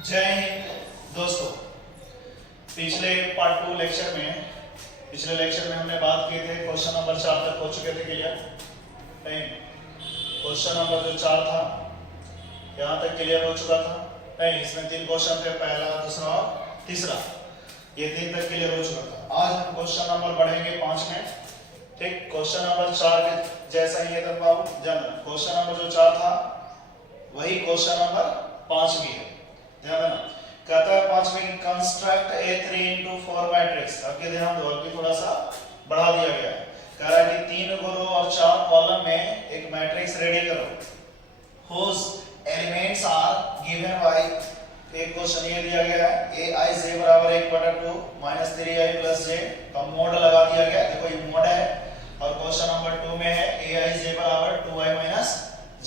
जय हिंद दोस्तों। पिछले पिछले लेक्चर में हमने बात की थी, क्वेश्चन नंबर 4 तक हो चुके थे। क्लियर नहीं? क्वेश्चन नंबर जो 4 था यहाँ तक क्लियर हो चुका था नहीं? इसमें 3 क्वेश्चन थे, पहला, दूसरा और तीसरा। ये 3 तक क्लियर हो चुका था। आज हम क्वेश्चन नंबर बढ़ेंगे 5 में। ठीक, क्वेश्चन नंबर 4 के जैसा ही है तो बाबू जानना, क्वेश्चन नंबर जो 4 था वही क्वेश्चन नंबर 5 भी है। ध्यान देना, कहता है 5 में कंस्ट्रक्ट ए 3x4 मैट्रिक्स। आपके ध्यान दो, अभी थोड़ा सा बढ़ा दिया गया है। कह रहा है कि 3 रो और 4 कॉलम में एक मैट्रिक्स रेडी करो, whose elements are given by, एक क्वेश्चन ये दिया गया है aij बराबर 1/2 माइनस 3i प्लस j का मोड लगा दिया गया। देखो ये मोड है, और क्वेश्चन नंबर 2 में है aij बराबर 2i माइनस j।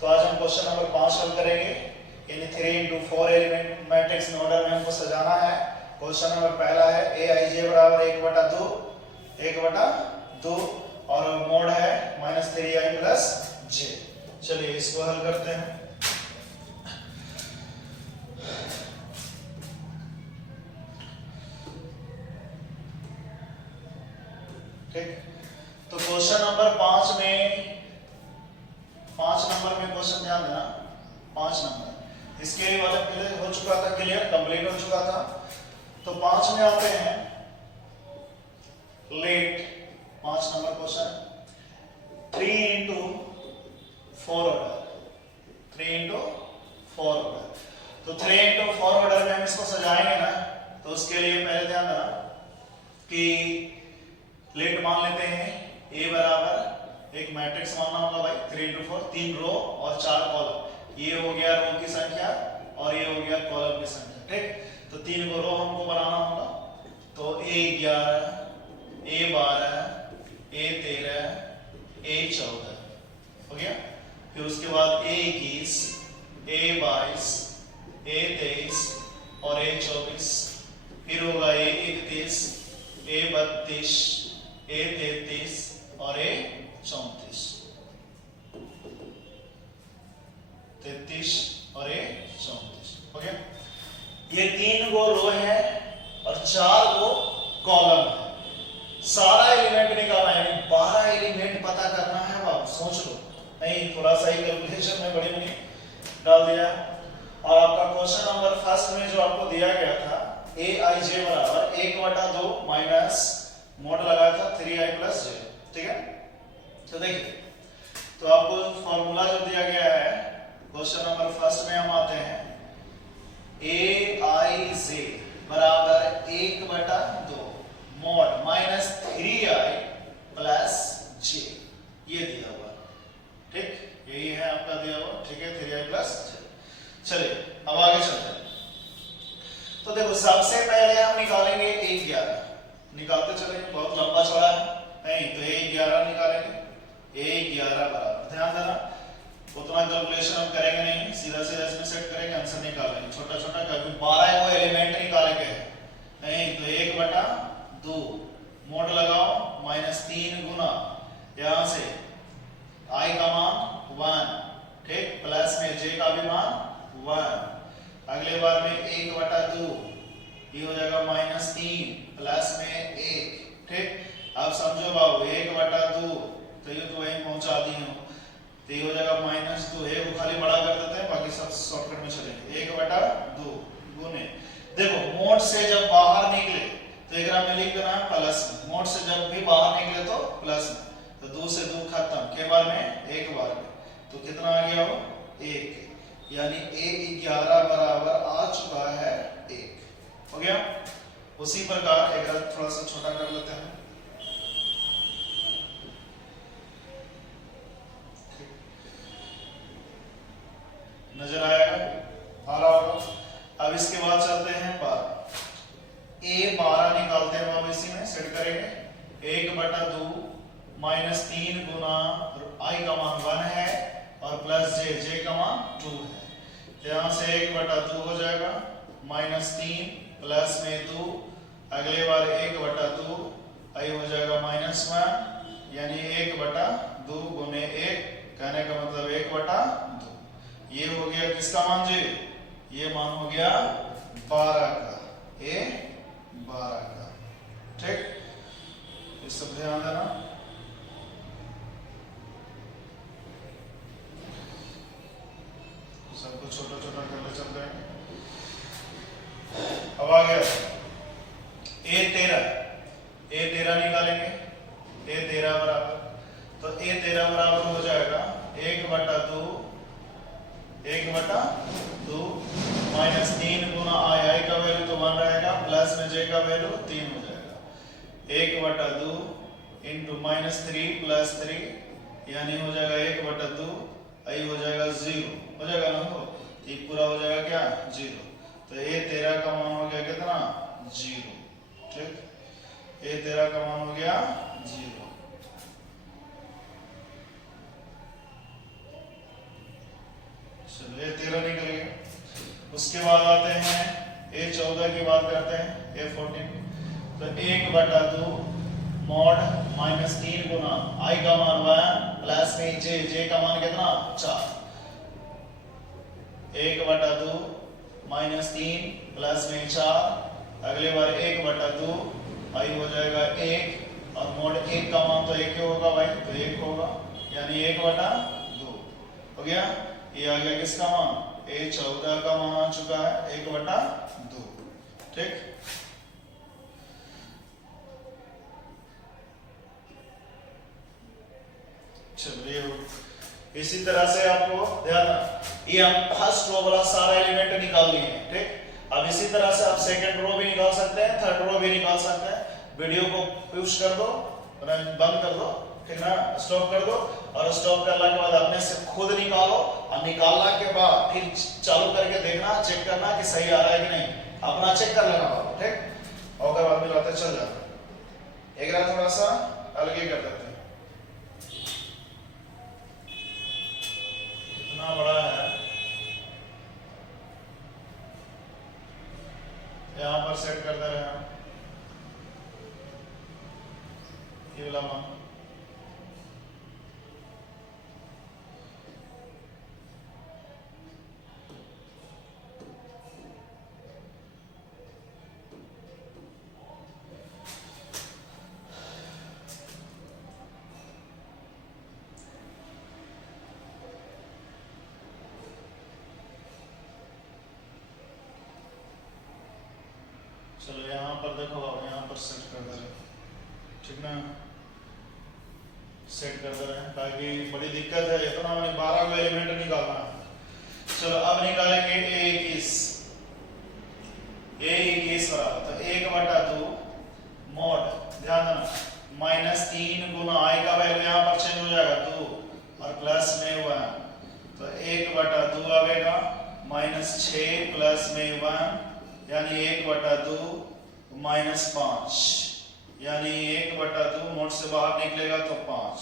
तो आज हम क्वेश्चन नंबर 5 हल करेंगे, यानी 3x4 एलिमेंट मैट्रिक्स में ऑर्डर में हमको सजाना है। क्वेश्चन नंबर पहला है aij बराबर 1/2 और मोड है माइनस 3i प्लस j। चलिए इसको हल करते हैं। ठीक, तो क्वेश्चन नंबर 5 में 5 नंबर में क्वेश्चन ध्यान देना, 5 नंबर इसके वाले पहले हो चुका था, क्लियर कंप्लीट हो चुका था। तो 5 में आते हैं let 5 number question 3x4 order, 3x4 order. तो 3x4 ऑर्डर में हम इसको सजाएंगे ना, तो उसके लिए पहले ध्यान देना कि लेट मान लेते हैं a बराबर एक मैट्रिक्स मानना होगा भाई 3x4, 3 रो और 4 कॉलम। ये हो गया रो की संख्या और ये हो गया कॉलम की संख्या। ठीक, तो 3 रो हमको बनाना होगा, तो a11 a12 a13 a14 हो गया। फिर उसके बाद a21 a22 a23 और a24, फिर होगा a31 a32 a33 और a34, 33 और a34 हो गया। ये 3 गो रो है और 4 गो कॉलम है। सारा एलिमेंट निकालना है, 12 एलिमेंट पता करना है। बाप सोच लो, नहीं थोड़ा सा ही कैलकुलेशन में बड़ी बड़ी डाल दिया। और आपका क्वेश्चन नंबर फर्स्ट में जो आपको दिया गया था aij बराबर 1/2 माइनस मोड लगा था 3i प्लस j। ठीक है, तो देखिए, तो आपको फॉर्मूला जो दिया गया है क्वेश्चन नंबर फर्स्ट में हम आते हैं aij बराबर 1/2 mode minus 3i plus j, ये दिया हुआ। ठीक, यही है आपका दिया हुआ। ठीक है, 3i प्लस j। चलिए अब आगे चलते हैं। तो देखो सबसे पहले हम निकालेंगे a11, निकालते चलेंगे, बहुत लंबा चौड़ा है नहीं, तो a11 निकालेंगे। a11 बराबर, ध्यान देना उतना कैलकुलेशन हम करेंगे नहीं, सीधा सीधा इसमें सेट करेंगे, आंसर निकालेंगे छोटा छोटा, क्योंकि 12 वो एलिमेंट निकालेंगे नहीं। तो 1/2 मोड लगाओ माइनस 3 गुना यहां से i का मान 1, ठीक, प्लस में j का भी मान 1। अगले बार में 1/2 ये हो जाएगा माइनस 3 प्लस में 1। ठीक, अब समझो बाबू 1/2 तो ये तो वहीं पहुंचा दी हूं, तो ये हो जाएगा -2। एक को खाली बड़ा कर देते हैं, बाकी सब शॉर्टकट में चलेंगे। 1/2 गुने, देखो मोड से जब बाहर निकले तो एक में लिख देना है प्लस में, मोड से जब भी बाहर निकले तो प्लस में, तो 2 से 2 खत्म, के बार में एक बार में, तो कितना आ गया वो 1, यानी a11 बराबर आ चुका है 1 हो गया। उसी प्रकार एक थोड़ा सा छोटा कर लेते हैं। नजर आएगा, आ रहा होगा। अब इसके बाद चलते हैं 12, a12 निकालते हैं, अब इसी में सेट करेंगे। 1/2 माइनस 3 गुना i का मान 1 है और प्लस j का मान 2 है, यहां से 1/2 हो जाएगा माइनस 3 प्लस में 2। अगले बार 1/2 i हो जाएगा -1, यानी 1/2 गुने 1, कहने का मतलब 1/2। ये हो गया किसका मान जी, ये मान हो गया 12 का, ए 12 का। ठीक, इस सब ध्यान देना। सबको छोटा छोटा करके चलते हैं। अब आ गया A13 निकालेंगे। A13 बराबर, तो A13 बराबर हो जाएगा 1/2 माइनस 3 गुना आई का वैल्यू तो 1 रहेगा, प्लस में j का वैल्यू 3 हो जाएगा। 1/2 इंटू -3 प्लस 3 यानी हो जाएगा 1/2, आई हो जाएगा 0, हो जाएगा ना, हो ये पूरा हो जाएगा क्या 0। तो A13 का मान हो गया कितना 0। ठीक, A13 का मान हो गया 0। चलिए A13 निकल गया। उसके बाद आते हैं A14 की बात करते हैं, A14। तो 1/2 मॉड -3 गुना आई का मान 1 प्लस में जे का मान कितना 4। 1/2 -3 प्लस में 4, अगले बार 1/2 आई हो जाएगा 1, और मॉड 1 का मान तो 1 ही होगा भाई, तो 1 होगा, यानी 1/2 हो गया। ये आ गया किसका मान, A14 का मान आ चुका है 1/2। ठीक, चलिए इसी तरह से आपको ध्यान, ये हम फर्स्ट रो वाला सारा एलिमेंट निकाल लिए हैं। ठीक, अब इसी तरह से आप सेकंड रो भी निकाल सकते हैं, थर्ड रो भी निकाल सकते हैं। वीडियो को पुश कर दो, बंद कर दो, ठीक ना, स्टॉप कर दो, और स्टॉप करने के बाद अपने से खुद निकालो, और निकालने के बाद फिर चालू करके देखना, चेक करना कि सही आ रहा है कि नहीं, अपना चेक कर लेना बाबू। ठीक, और अगर बाद मिलाते चल जाना। एक रात थोड़ा सा अलग ही कर देते हैं, इतना बड़ा है, यहां पर सेट करते रहे ये वाला मान। चलो यहाँ पर देखो, यहाँ पर सेट कर दे रहे, ठीक ना, सेट कर दे रहे हैं, ताकि बड़ी दिक्कत है, इतना मैंने 12 को एलिमेंट निकालना है। चलो अब निकालेंगे A21 बराबर, तो 1/2 मॉड, ध्यान देना, -3 गुना आई का वैल्यू यहाँ पर चेंज हो जाएगा 2, और प्लस में 1, तो 1/2 आएगा, -6 प्लस में 1 यानी 1/2 -5, यानी 1/2 मोड से बाहर निकलेगा तो 5,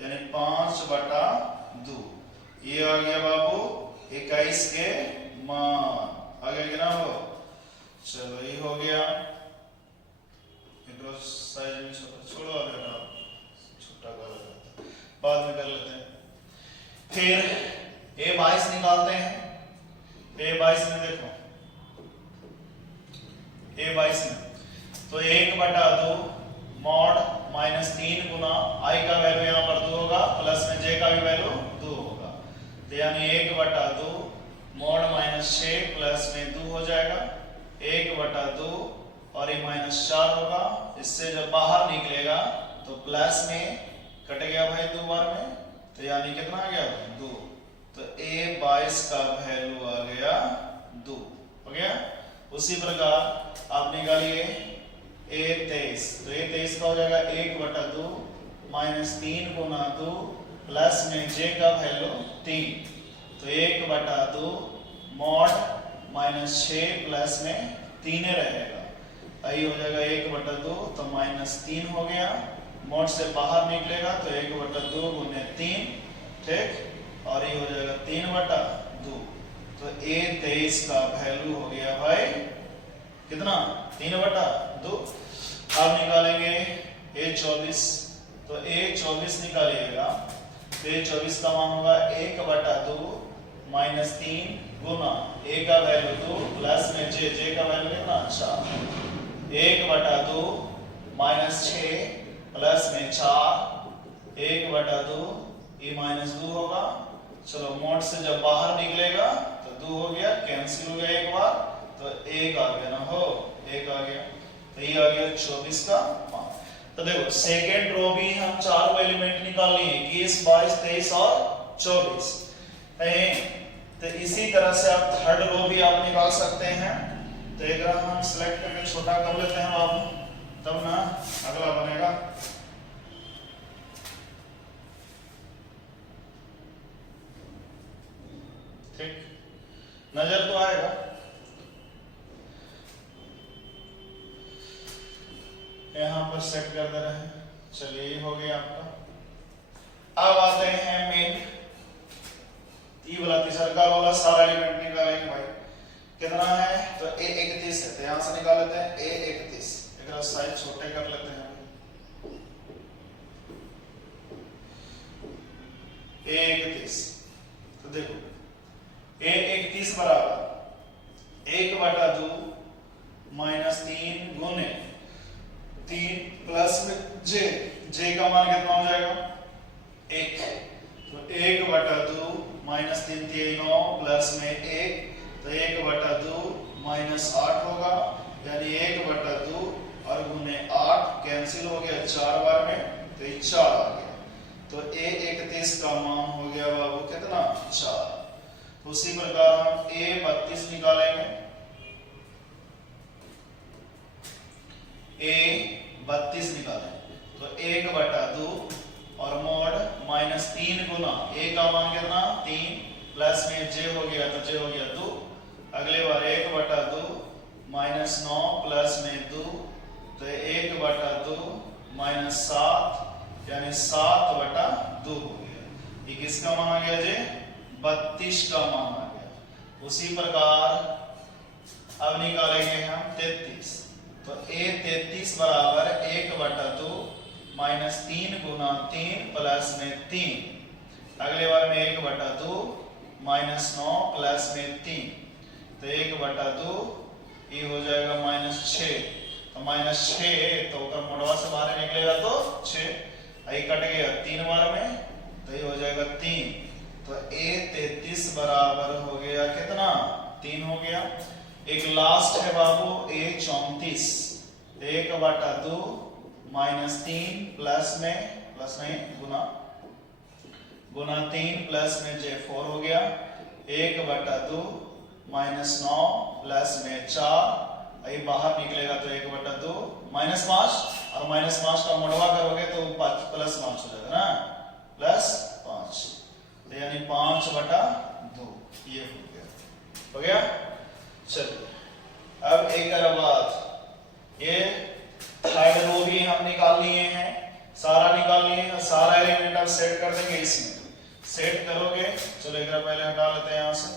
यानी 5/2। ये आ गया बाबू 21 के मान, आ गया कि ना हो। चलो ये हो गया, साइज में छोड़ो, अगर छोटा कर बाद में कर लेते हैं। फिर A22 निकालते हैं। A22 में देखो, A22 में तो 1/2 मॉड -3 गुना आई का वैल्यू यहाँ पर 2 होगा, प्लस में जे का भी वैल्यू 2 होगा, तो यानी 1/2 मॉड -6 प्लस में 2 हो जाएगा, 1/2 और ये -4 होगा, इससे जब बाहर निकलेगा तो प्लस में कट गया भाई 2 बार में, तो यानी कितना आ गया 2, तो A22 का वैल्यू आ गया 2, हो गया। उसी प्रकार आप निकालिए A23, तो A23 का हो जाएगा 1/2 -3 गुना 2 प्लस में जे का वैल्यू 3, तो 1/2 मॉड -6 प्लस में 3 रहेगा, आई हो जाएगा 1/2, तो -3 हो गया, मॉड से बाहर निकलेगा तो 1/2 गुने 3, ठीक, और ये हो जाएगा 3/2, तो A23 का वैल्यू हो गया भाई कितना 3/2। अब निकालेंगे A24, तो A24 निकालिएगा, तो A24 का मान होगा 1/2 -3 गुना a का वैल्यू 2 प्लस में j का वैल्यू कितना 4 1/2 माइनस 6 प्लस में 4 1/2 ये माइनस 2 होगा। चलो मोड से जब बाहर निकलेगा तो 2 हो गया, कैंसिल हो गया एक बार, तो 1 आ गया ना, हो 1 आ गया, तो ये आ गया 24 का मान। तो देखो सेकेंड रो भी हम चार एलिमेंट निकाल लिए, 21 22 23 और 24। तो इसी तरह से आप थर्ड रो भी आप निकाल सकते हैं। तो एक हम सिलेक्ट करके छोटा कर लेते हैं बाबू, तब ना अगला बनेगा। ठीक, नजर तो आएगा। यहां पर सेट कर दे रहे हैं। चलिए ये हो गया आपका। अब आते हैं मेन ई वाला तीसरा वाला सारा एलिमेंट निकालेंगे भाई। कितना है तो a 31 है, तो यहां से निकाल लेते हैं a 31। एक साइज छोटे कर लेते हैं a 31। तो देखो a 31 बराबर 1/2 माइनस 3 गुने 3 प्लस में j का मान कितना हो जाएगा 1। तो 1/2 माइनस 3 3 9 प्लस में 1, तो 1/2 माइनस 8 होगा, यानी 1/2 और गुने 8 कैंसिल हो गया 4 बार में, तो ये 4 आ गया। तो a 31 का मान हो गया बाबू कितना 4। तो उसी प्रकार हम a 32 निकालेंगे। a 32 निकालेंगे तो 1/2 और मोड माइनस 3 गुना a का मान कितना 3 प्लस में j हो गया, तो j हो गया 2। अगले बार 1/2 माइनस 9 प्लस में 2, तो 1/2 माइनस 7 यानी 7/2 हो गया। ये किसका मान आ गया जी 32 का मान आ गया। उसी प्रकार अब निकालेंगे हम 33। तो a 33 बराबर 1/2 माइनस 3 गुना 3 प्लस में 3। अगले बार में 1/2 माइनस 9 प्लस में 3, तो 1/2 ये हो जाएगा माइनस 6। तो माइनस 6 तो मोड़वा से बाहर निकलेगा तो 6, आई कट गया 3 बार में, तो ये हो जाएगा 3। तो a 33 बराबर हो गया कितना 3 हो गया। एक लास्ट है बाबू a 34, 1/2 माइनस 3 प्लस में प्लस नहीं गुना 3 प्लस में j 4 हो गया। 1/2 माइनस 9 प्लस में 4, ये बाहर निकलेगा तो 1/2 माइनस 5 और माइनस 5 का मोड़वा करोगे तो प्लस 5 हो जाएगा ना, प्लस 5, तो यानी 5/2 ये हो गया। चलिए अब एक बाद ये थर्ड रो भी हम निकाल लिए हैं, सारा निकाल लिए हैं, सारा एलिमेंट आप सेट कर देंगे। इसमें सेट करोगे, चलो एक पहले हटा लेते हैं यहां से।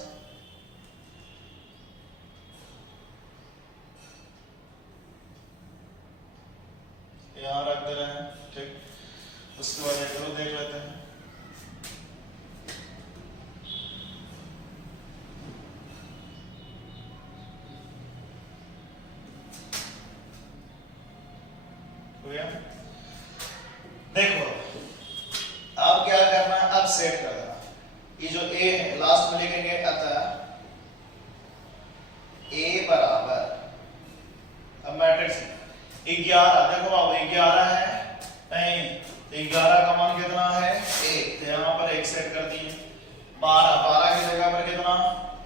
यहां रख दे रहे हैं, ठीक। उसके बाद एक रो देख लेते हैं। देखो अब क्या करना है, अब सेट कर देना। ये जो a है लास्ट में लिखेंगे, अतः a बराबर, अब मैट्रिक्स 11। देखो बाबू 11 है, नहीं 11 का मान कितना है 1, तो यहां पर 1 सेट कर दिए। 12 की जगह पर कितना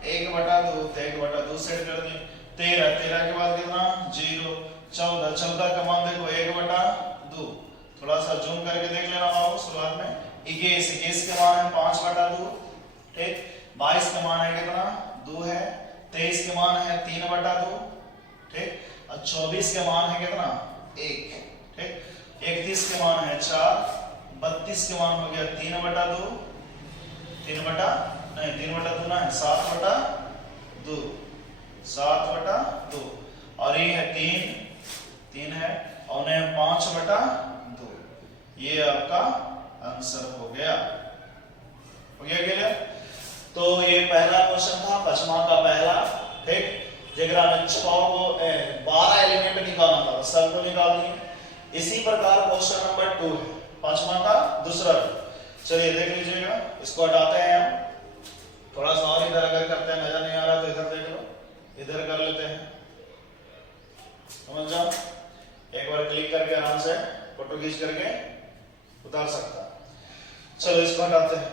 1/2, तो 1/2 सेट कर दिए। 13 के बाद कितना 0। 14 का मान देखो 1/2। थोड़ा सा जूम करके देख लेना बाबू शुरुआत में। 21 का मान है 5/2, ठीक। 22 का मान है कितना 2 है। 23 का मान है 3/2, ठीक। और 24 का मान है कितना 1, ठीक। 31 का मान है 4। 32 का मान हो गया 3/2, 3/2 ना है 7/2, और ये है 3 है, और 5/2। ये आपका आंसर हो गया क्लियर। तो ये पहला क्वेश्चन था 5वां का पहला, ठीक, जेकरा में 12 एलिमेंट निकालना था, सबको निकाल दिए। इसी प्रकार क्वेश्चन नंबर 2 है 5वां का दूसरा। चलिए देख लीजिएगा, इसको हटाते हैं हम, थोड़ा सा और इधर अगर करते हैं मजा नहीं आ रहा तो इधर देख लो, इधर कर लेते हैं, समझ जाओ। एक बार क्लिक करके आराम से फोटो खींच करके उतार सकता। चलो इसको हटाते हैं।